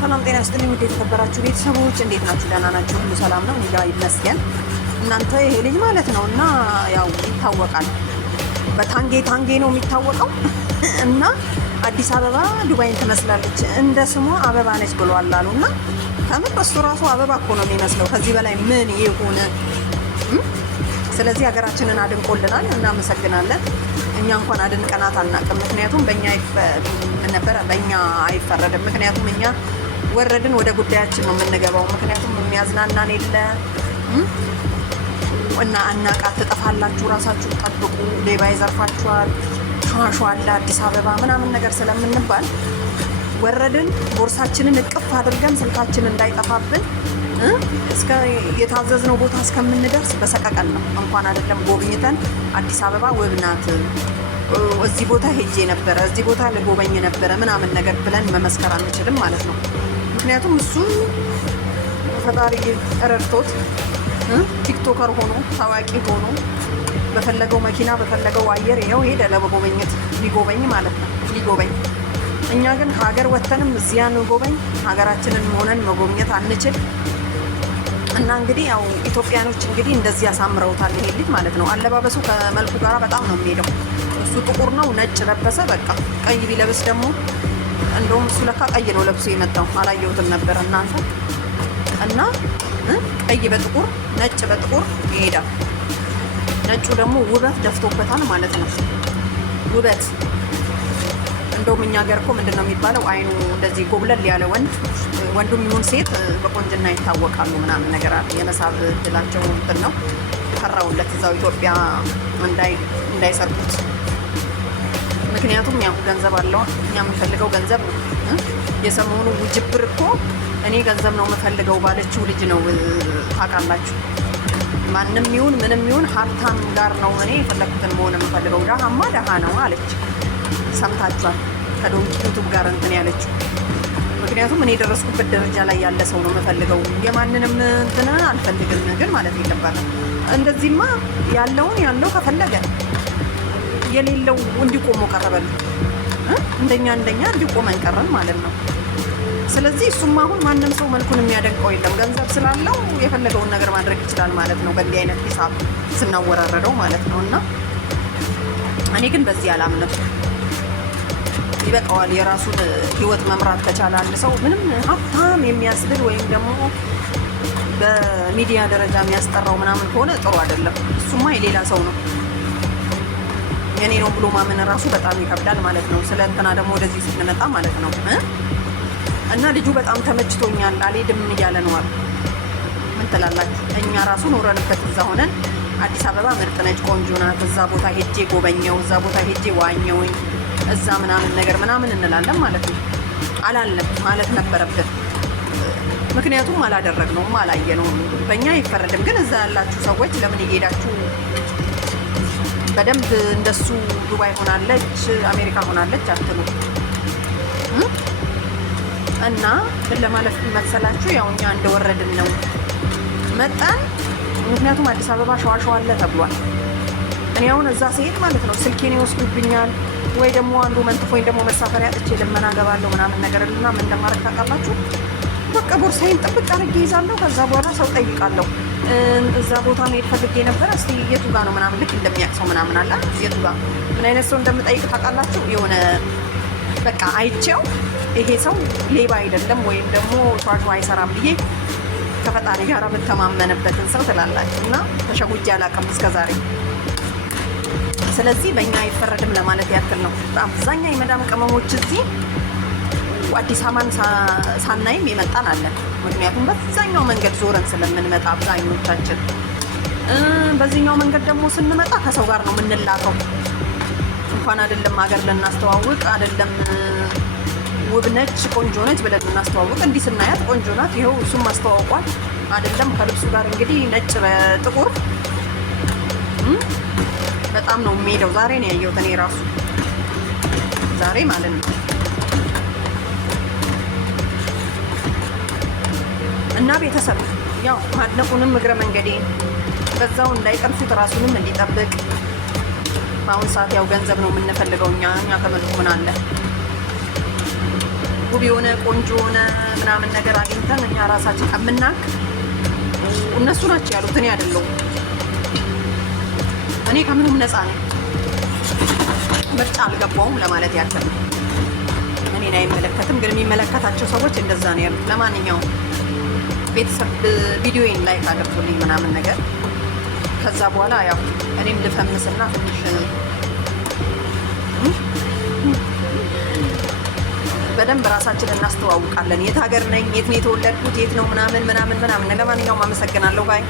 ሰላም ጤና ይስጥልኝ። ውድ የተከበራችሁ ቤተሰቦች እንዴት ናችሁ? ደህና ናችሁ? ሁሉ ሰላም ነው? እኛ ይመስገን። እናንተ ይሄ ልጅ ማለት ነው እና ያው ይታወቃል፣ በታንጌ ነው የሚታወቀው እና አዲስ አበባ ዱባይን ትመስላለች እንደ ስሟ አበባ ነች ብሏል አሉና ከምር እሱ ራሱ አበባ እኮ ነው የሚመስለው። ከዚህ በላይ ምን ይሁን? ስለዚህ ሀገራችንን አድንቆልናል፣ እናመሰግናለን። እኛ እንኳን አድንቀናት አናውቅም። ምክንያቱም በእኛ አይፈረድም። ምክንያቱም እኛ ወረድን ወደ ጉዳያችን ነው የምንገባው። ምክንያቱም የሚያዝናናን የለ እና አናቃት ትጠፋላችሁ፣ ራሳችሁ ጠብቁ፣ ሌባ ይዘርፋችኋል፣ ሸዋሸዋላ አዲስ አበባ ምናምን ነገር ስለምንባል ወረድን። ቦርሳችንን እቅፍ አድርገን ስልካችን እንዳይጠፋብን እስከ የታዘዝነው ቦታ እስከምንደርስ በሰቀቀን ነው። እንኳን አይደለም ጎብኝተን አዲስ አበባ ውብ ናት፣ እዚህ ቦታ ሄጄ ነበረ፣ እዚህ ቦታ ልጎበኝ ነበረ ምናምን ነገር ብለን መመስከር አንችልም ማለት ነው። ምክንያቱም እሱ ፈጣሪ ረድቶት ቲክቶከር ሆኖ ታዋቂ ሆኖ በፈለገው መኪና በፈለገው አየር ይኸው ሄደ ለመጎበኘት ሊጎበኝ ማለት ነው ሊጎበኝ። እኛ ግን ሀገር ወተንም እዚያ እንጎበኝ ሀገራችንን ሆነን መጎብኘት አንችል እና እንግዲህ ያው ኢትዮጵያኖች እንግዲህ እንደዚህ ያሳምረውታል ይሄ ልጅ ማለት ነው። አለባበሱ ከመልኩ ጋር በጣም ነው የሚሄደው። እሱ ጥቁር ነው፣ ነጭ ለበሰ። በቃ ቀይ ቢለብስ ደግሞ እንደውም እሱ ለካ ቀይ ነው ለብሶ የመጣው አላየሁትም ነበር እናንተ። እና ቀይ በጥቁር ነጭ በጥቁር ይሄዳል። ነጩ ደግሞ ውበት ደፍቶበታል ማለት ነው። ውበት እንደውም እኛ ሀገር እኮ ምንድን ነው የሚባለው? አይኑ እንደዚህ ጎብለል ያለ ወንዱም ይሁን ሴት በቆንጅና ይታወቃሉ ምናምን ነገር አለ። የመሳብ እድላቸው እንትን ነው። ፈራውለት እዛው ኢትዮጵያ እንዳይሰርቁት። ምክንያቱም ያው ገንዘብ አለው። እኛ የምንፈልገው ገንዘብ ነው። የሰሞኑ ውጅብር እኮ እኔ ገንዘብ ነው የምፈልገው ባለችው ልጅ ነው። ታውቃላችሁ፣ ማንም ይሁን ምንም ይሁን ሀብታም ጋር ነው እኔ የፈለኩትን መሆን የምፈልገው። ደሃማ ደሃ ነው አለች። ሰምታችኋል? ከዶንኪ ዩቱብ ጋር እንትን ያለችው። ምክንያቱም እኔ የደረስኩበት ደረጃ ላይ ያለ ሰው ነው የምፈልገው። የማንንም እንትን አልፈልግም ግን ማለት የለባትም። እንደዚህማ ያለው ከፈለገ የሌለው እንዲቆሞ ቀረበል እንደኛ እንዲቆመን ቀረን ማለት ነው። ስለዚህ እሱም አሁን ማንም ሰው መልኩን የሚያደንቀው የለም። ገንዘብ ስላለው የፈለገውን ነገር ማድረግ ይችላል ማለት ነው። በእንዲህ አይነት ሂሳብ ስናወራረደው ማለት ነው። እና እኔ ግን በዚህ አላምንም። ይበቃዋል። የራሱን ህይወት መምራት ከቻለ አንድ ሰው ምንም ሀብታም የሚያስብል ወይም ደግሞ በሚዲያ ደረጃ የሚያስጠራው ምናምን ከሆነ ጥሩ አይደለም። እሱማ የሌላ ሰው ነው። የኔ ነው ብሎ ማመን ራሱ በጣም ይከብዳል ማለት ነው። ስለ እንትና ደግሞ ወደዚህ ስንመጣ ማለት ነው እና ልጁ በጣም ተመችቶኛል አልሄድም እያለ ነው አሉ። ምን ትላላችሁ? እኛ ራሱ ኖረንበት እዛ ሆነን አዲስ አበባ ምርጥ ነች፣ ቆንጆ ናት፣ እዛ ቦታ ሄጄ ጎበኘው፣ እዛ ቦታ ሄጄ ዋኘውኝ፣ እዛ ምናምን ነገር ምናምን እንላለን ማለት ነው። አላለም ማለት ነበረብን። ምክንያቱም አላደረግነውም፣ አላየነውም። በእኛ አይፈረድም። ግን እዛ ያላችሁ ሰዎች ለምን እየሄዳችሁ በደንብ እንደሱ ዱባይ ሆናለች አሜሪካ ሆናለች አትሉ? እና ምን ለማለት መሰላችሁ? ያው እኛ እንደወረድን ነው መጣን። ምክንያቱም አዲስ አበባ ሸዋሸዋ አለ ተብሏል። እኔ አሁን እዛ ሲሄድ ማለት ነው ስልኬን ይወስዱብኛል ወይ ደግሞ አንዱ መንጥፎኝ ደግሞ መሳፈሪያ አጥቼ ልመና ገባለሁ ምናምን ነገር እና ምን እንደማድረግ ታውቃላችሁ? በቃ ቦርሳዬን ጥብቅ አድርጌ ይዛለሁ። ከዛ በኋላ ሰው ጠይቃለሁ። እዛ ቦታ መሄድ ፈልጌ ነበረ፣ እስቲ የቱ ጋር ነው ምናምን፣ ልክ እንደሚያቅሰው ምናምን አለ። የቱ ጋር ምን አይነት ሰው እንደምጠይቅ ታውቃላችሁ? የሆነ በቃ አይቼው ይሄ ሰው ሌባ አይደለም ወይም ደግሞ ሸዋሸዋ አይሰራም ብዬ ከፈጣሪ ጋር የምተማመንበትን ሰው ትላላችሁ። እና ተሸጉጄ አላውቅም እስከዛሬ። ስለዚህ በእኛ አይፈረድም ለማለት ያክል ነው። አብዛኛው የመዳም ቅመሞች እዚህ አዲስ አበባን ሳናይም የመጣን አለን። ምክንያቱም በዛኛው መንገድ ዞረን ስለምንመጣ አብዛኞቻችን፣ በዚህኛው መንገድ ደግሞ ስንመጣ ከሰው ጋር ነው የምንላከው። እንኳን አይደለም ሀገር ልናስተዋውቅ አይደለም ውብ ነች ቆንጆ ነች ብለን ልናስተዋውቅ፣ እንዲህ ስናያት ቆንጆ ናት ይኸው እሱም አስተዋውቋል አይደለም። ከልብሱ ጋር እንግዲህ ነጭ በጥቁር በጣም ነው የሚሄደው። ዛሬ ነው ያየሁት እኔ ራሱ ዛሬ ማለት ነው። እና ቤተሰብ ያው ማድነቁንም እግረ መንገዴ በዛው እንዳይቀምሱት ራሱንም እንዲጠብቅ። በአሁን ሰዓት ያው ገንዘብ ነው የምንፈልገው እኛ ከመልኩ ምን አለ ውብ የሆነ ቆንጆ የሆነ ምናምን ነገር አግኝተን እኛ ራሳችን ከምናክ እነሱ ናቸው ያሉት፣ እኔ አይደለሁም። እኔ ከምንም ነፃ ነኝ። ምርጫ አልገባውም ለማለት ያክል ነው። እኔን አይመለከትም፣ ግን የሚመለከታቸው ሰዎች እንደዛ ነው ያሉት። ለማንኛውም ቤተሰብ ቪዲዮዬን ላይክ አድርጉልኝ ምናምን ነገር። ከዛ በኋላ ያው እኔም ልፈምስና ትንሽ በደንብ ራሳችንን እናስተዋውቃለን። የት ሀገር ነኝ፣ የት ነው የተወለድኩት፣ የት ነው ምናምን ምናምን ምናምን። ለማንኛውም አመሰግናለሁ ባይ